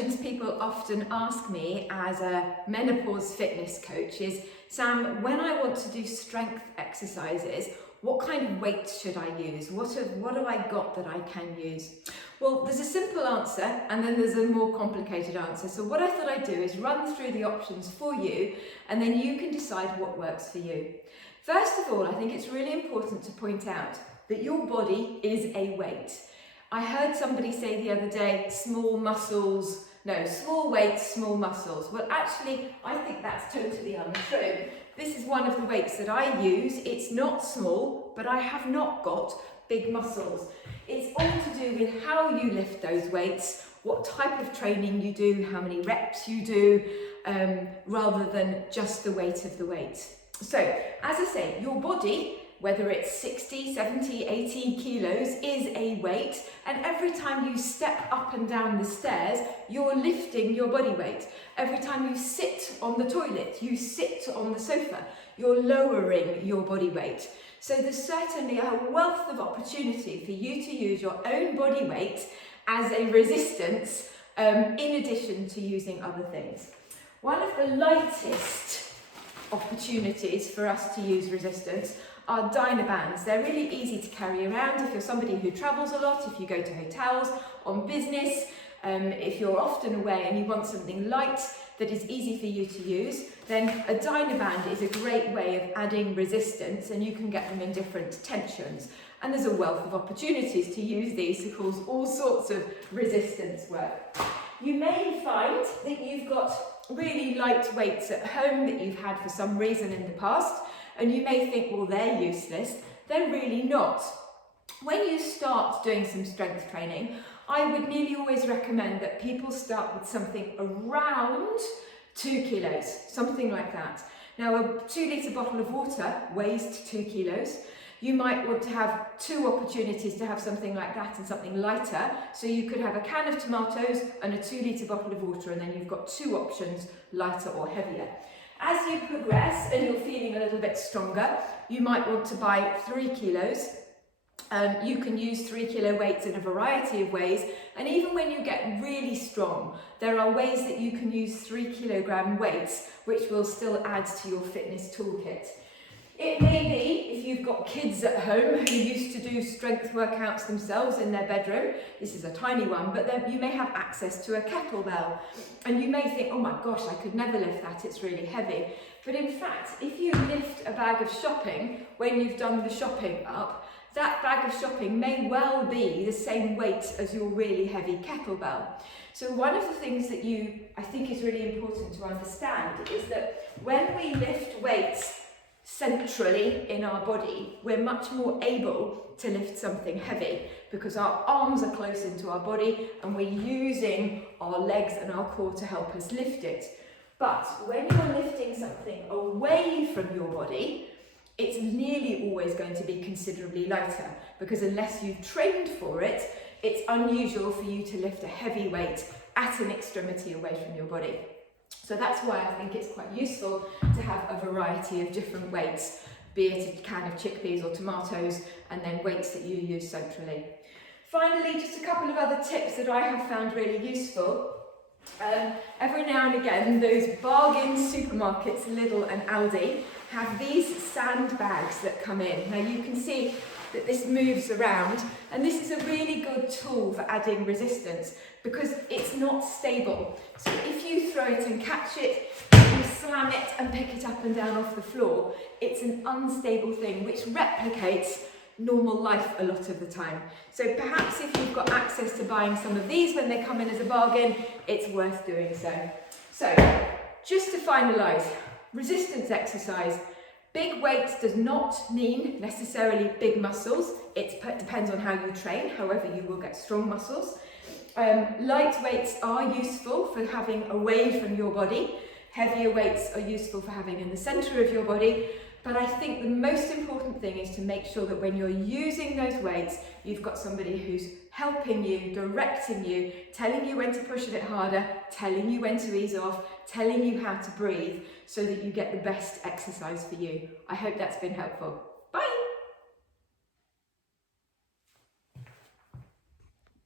questions people often ask me as a menopause fitness coach is, Sam, when I want to do strength exercises, what kind of weights should I use? What have I got that I can use? Well, there's a simple answer and then there's a more complicated answer. So what I thought I'd do is run through the options for you and then you can decide what works for you. First of all, I think it's really important to point out that your body is a weight. I heard somebody say the other day, small weights, small muscles. Well, actually, I think that's totally untrue. This is one of the weights that I use. It's not small, but I have not got big muscles. It's all to do with how you lift those weights, what type of training you do, how many reps you do, rather than just the weight of the weight. So, as I say, your body, whether it's 60, 70, 80 kilos, is a weight, and every time you step up and down the stairs, you're lifting your body weight. Every time you sit on the toilet, you sit on the sofa, you're lowering your body weight. So there's certainly a wealth of opportunity for you to use your own body weight as a resistance, in addition to using other things. One of the lightest opportunities for us to use resistance are Dynabands. They're really easy to carry around if you're somebody who travels a lot, if you go to hotels, on business, if you're often away and you want something light that is easy for you to use, then a Dynaband is a great way of adding resistance, and you can get them in different tensions. And there's a wealth of opportunities to use these to cause all sorts of resistance work. You may find that you've got really light weights at home that you've had for some reason in the past, and you may think, well, they're useless. They're really not. When you start doing some strength training, I would nearly always recommend that people start with something around 2 kilos, something like that. Now, a 2-litre bottle of water weighs 2 kilos. You might want to have 2 opportunities to have something like that and something lighter. So you could have a can of tomatoes and a 2-litre bottle of water, and then you've got 2 options, lighter or heavier. As you progress and you're feeling a little bit stronger, you might want to buy 3 kilos. You can use 3 kilo weights in a variety of ways, and even when you get really strong, there are ways that you can use 3 kilogram weights which will still add to your fitness toolkit. It may be, if you've got kids at home who used to do strength workouts themselves in their bedroom, this is a tiny one, but then you may have access to a kettlebell, and you may think, oh my gosh, I could never lift that, it's really heavy. But in fact, if you lift a bag of shopping when you've done the shopping up, that bag of shopping may well be the same weight as your really heavy kettlebell. So one of the things that I think is really important to understand is that when we lift weights centrally in our body, we're much more able to lift something heavy because our arms are close into our body and we're using our legs and our core to help us lift it. But when you're lifting something away from your body, it's nearly always going to be considerably lighter, because unless you've trained for it, it's unusual for you to lift a heavy weight at an extremity away from your body. So that's why I think it's quite useful to have a variety of different weights, be it a can of chickpeas or tomatoes, and then weights that you use centrally. Finally, just a couple of other tips that I have found really useful. Every now and again, those bargain supermarkets, Lidl and Aldi, have these sandbags that come in. Now you can see that this moves around, and this is a really good tool for adding resistance because it's not stable. So if you throw it and catch it, you slam it and pick it up and down off the floor, it's an unstable thing which replicates normal life a lot of the time. So perhaps if you've got access to buying some of these when they come in as a bargain, it's worth doing so. So just to finalise, resistance exercise. Big weights does not mean necessarily big muscles. It depends on how you train, however you will get strong muscles. Light weights are useful for having away from your body. Heavier weights are useful for having in the centre of your body. But I think the most important thing is to make sure that when you're using those weights, you've got somebody who's helping you, directing you, telling you when to push a bit harder, telling you when to ease off, telling you how to breathe, so that you get the best exercise for you. I hope that's been helpful.